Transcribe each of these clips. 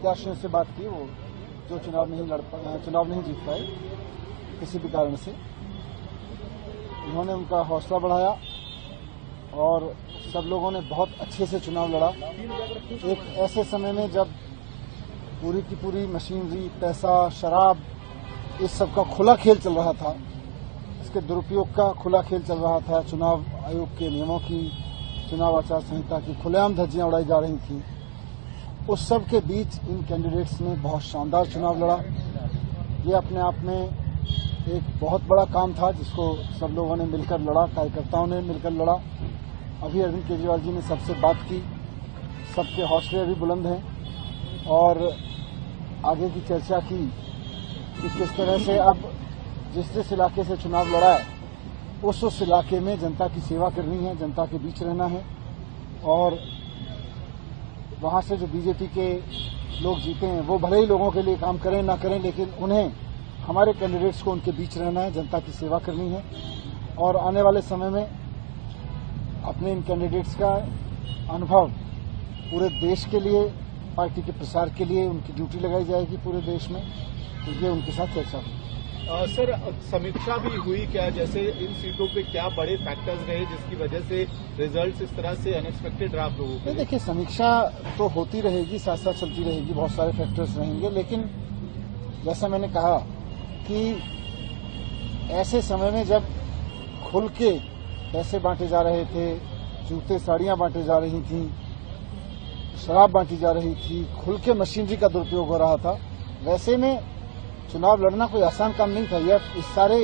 प्रत्याशियों से बात की, वो जो चुनाव नहीं जीत पाए किसी भी कारण से। उन्होंने उनका हौसला बढ़ाया और सब लोगों ने बहुत अच्छे से चुनाव लड़ा। एक ऐसे समय में जब पूरी की पूरी मशीनरी, पैसा, शराब, इस सब का खुला खेल चल रहा था, इसके दुरुपयोग का खुला खेल चल रहा था, चुनाव आयोग के नियमों की, चुनाव आचार संहिता की खुलेआम धज्जियां उड़ाई जा रही थी, उस सब के बीच इन कैंडिडेट्स ने बहुत शानदार चुनाव लड़ा। ये अपने आप में एक बहुत बड़ा काम था जिसको सब लोगों ने मिलकर लड़ा, कार्यकर्ताओं ने मिलकर लड़ा। अभी अरविंद केजरीवाल जी ने सबसे बात की, सबके हौसले अभी बुलंद हैं और आगे की चर्चा की कि किस तरह से अब जिस इलाके से चुनाव लड़ा है उस इलाके में जनता की सेवा करनी है, जनता के बीच रहना है और वहां से जो बीजेपी के लोग जीते हैं वो भले ही लोगों के लिए काम करें ना करें, लेकिन उन्हें, हमारे कैंडिडेट्स को उनके बीच रहना है, जनता की सेवा करनी है और आने वाले समय में अपने इन कैंडिडेट्स का अनुभव पूरे देश के लिए, पार्टी के प्रसार के लिए उनकी ड्यूटी लगाई जाएगी पूरे देश में। तो ये उनके साथ चर्चा हुई। सर, समीक्षा भी हुई क्या, जैसे इन सीटों पे क्या बड़े फैक्टर्स रहे जिसकी वजह से रिजल्ट्स इस तरह से अनएक्सपेक्टेड रहा आप लोगों को? देखिए, समीक्षा तो होती रहेगी, साथ साथ चलती रहेगी, बहुत सारे फैक्टर्स रहेंगे, लेकिन जैसा मैंने कहा कि ऐसे समय में जब खुल के पैसे बांटे जा रहे थे, जूते साड़ियां बांटे जा रही थी, शराब बांटी जा रही थी, खुल के मशीनरी का दुरुपयोग हो रहा था, वैसे में चुनाव लड़ना कोई आसान काम नहीं था। यह इस सारे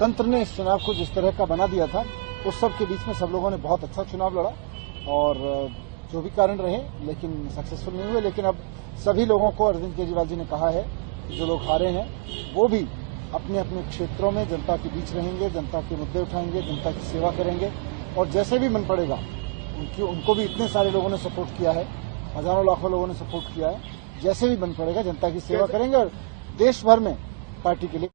तंत्र ने इस चुनाव को जिस तरह का बना दिया था, उस सब के बीच में सब लोगों ने बहुत अच्छा चुनाव लड़ा और जो भी कारण रहे लेकिन सक्सेसफुल नहीं हुए। लेकिन अब सभी लोगों को अरविंद केजरीवाल जी ने कहा है कि जो लोग हारे हैं वो भी अपने अपने क्षेत्रों में जनता के बीच रहेंगे, जनता के मुद्दे उठाएंगे, जनता की सेवा करेंगे और जैसे भी मन पड़ेगा, उनको भी इतने सारे लोगों ने सपोर्ट किया है, हजारों लाखों लोगों ने सपोर्ट किया है, जैसे भी बन पड़ेगा जनता की सेवा करेंगे और देश भर में पार्टी के लिए